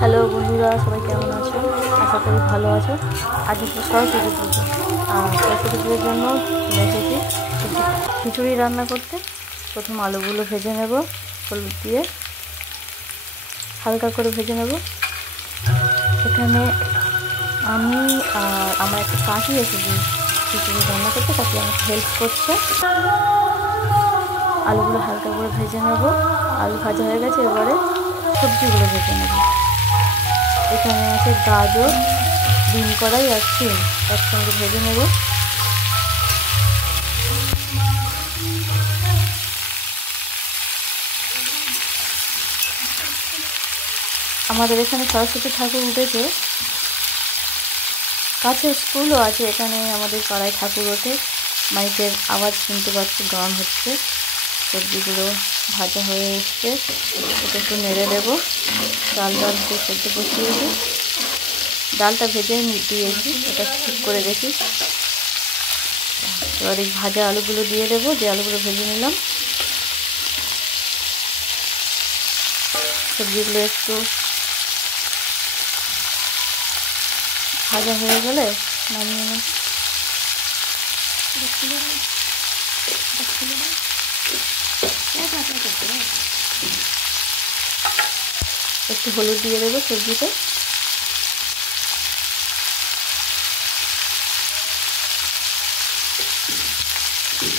Hello বন্ধুরা, সবাই কেমন আছো? আশা করি ভালো আছো। আজ হচ্ছে সরস্বতী পুজো। সরস্বতী পুজোর জন্য রেখেছি খিচুড়ি রান্না করতে। প্রথম আলুগুলো ভেজে নেব, হলুদ দিয়ে হালকা করে ভেজে নেব। এখানে আমি আর আমার একটা কাকি এসেছি খিচুড়ি রান্না করতে, কাকি আমাকে হেল্প করছে। আলুগুলো হালকা করে ভেজে নেব। আলু ভাজা হয়ে গেছে, এবারে সবজিগুলো ভেজে নেব। এখানে আছে গাজর, ডিম কড়াই আর শিম একসঙ্গে ভেজে নেব। আমাদের এখানে সরস্বতী ঠাকুর উঠেছে, কাছে স্কুলও আছে। এখানে আমাদের পাড়ায় ঠাকুর ওঠে, মাইকের আওয়াজ শুনতে পাচ্ছি, গান হচ্ছে। সবজিগুলো ভাজা হয়ে এসছে, এটা একটু নেড়ে দেবো। ডাল দিয়ে সেদ্ধ বসিয়েছি, ডালটা ভেজে দিয়েছি, এটা ঠিক করে দেখি। এবার এই ভাজা আলুগুলো দিয়ে দেবো, যে আলুগুলো ভেজে নিলাম। সবজিগুলো একটু ভাজা হয়ে গেলে নামিয়ে নেব। একটু হলুদ দিয়ে দেবো সবজিতে।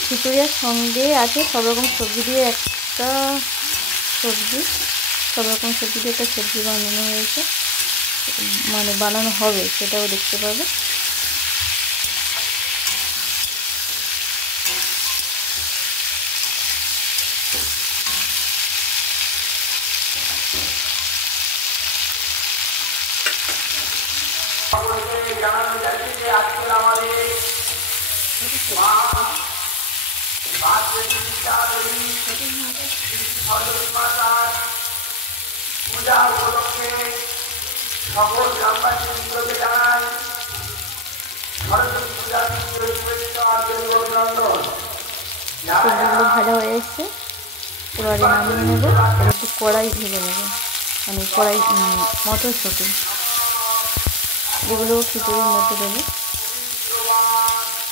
খিচুড়ির সঙ্গে আছে সব রকম সবজি দিয়ে একটা সবজি, সব রকম সবজি দিয়ে একটা সবজি বানানো হয়েছে, মানে বানানো হবে, সেটাও দেখতে পাবে। জানানো যাচ্ছে যে আজকের আমাদের পূজা উপলক্ষে সকল গ্রামবাসীকে জানাই সরস্বতী পূজা সবজিগুলো ভাজা হয়ে এসছে, এবারে নামিয়ে নেব। এবার একটু কড়াই ভেজে নেব, মানে কড়াই মটরশুঁটি, যেগুলো খিচুড়ির মধ্যে দেবো,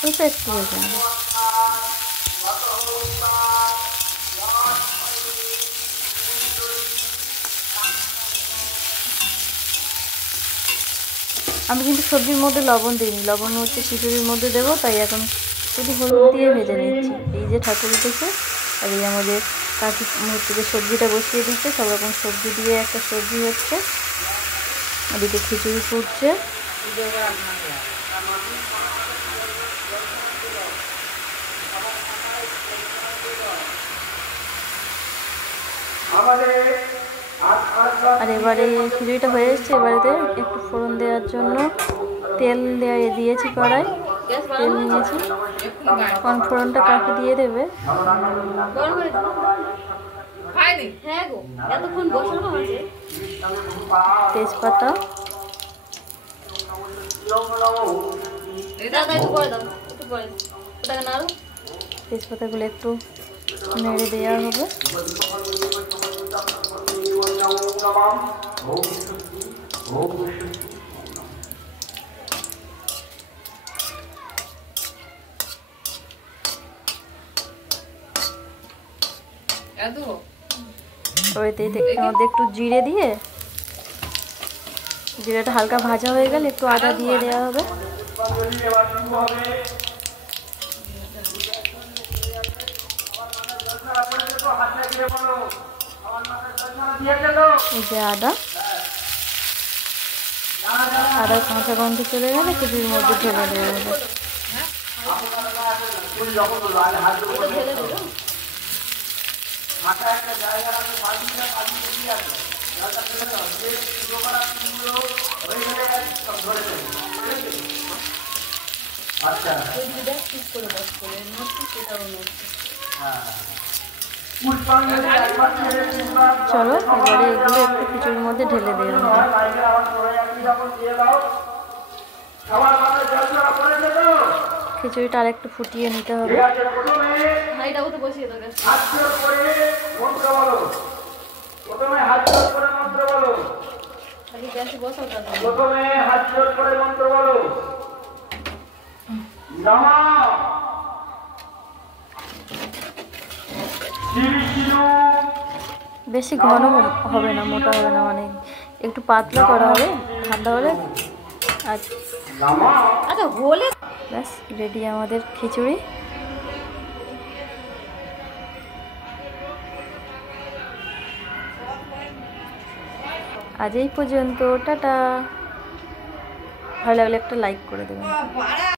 ওটা একটু ভেজে নেব। আমি কিন্তু সবজির মধ্যে লবণ দিইনি, লবণ হচ্ছে খিচুড়ির মধ্যে দেবো, তাই এখন শুধু হলুদ দিয়ে ভেজে নিচ্ছি। এই যে ঠাকুর উঠেছে, আর এই আমাদের কাকি হচ্ছে যে সবজিটা বসিয়ে দিচ্ছে। সব রকম সবজি দিয়ে একটা সবজি হচ্ছে, ওদিকে খিচুড়ি ফুটছে। আর এবারে খিচুড়িটা হয়ে এসছে, এবারেতে একটু ফোড়ন দেওয়ার জন্য তেল দিয়েছি, কড়াই তেল নিয়েছি। ফোড়নটা কাকে দিয়ে দেবে, তেজপাতা, তেজপাতাগুলো একটু নেড়ে দেওয়া হবে। মধ্যে একটু জিরে দিয়ে, জিরেটা হালকা ভাজা হয়ে গেলে একটু আদা দিয়ে দেওয়া হবে। এই যে আদা কাঁচা গন্ধ চলে গেলে খিচুড়ির মধ্যে ঢেলে দেওয়া হবে। চলো এবারে এগুলো একটু খিচুড়ির মধ্যে ঢেলে দেওয়া হবে। খিচুড়িটা আর একটু ফুটিয়ে নিতে হবে। খালি গ্যাসে বসাও তারপরে। প্রথমে হাত জোড় করে মন্ত্র বলো। নমঃ শিব শিবু। বেশি ঘন হবে না, মোটা হবে না, মানে একটু পাতলা করা হবে, ঠান্ডা হলে। আচ্ছা হলে ব্যাস রেডি আমাদের খিচুড়ি। আজ এই পর্যন্ত, টাটা। ভালো লাগলে একটা লাইক করে দেবেন।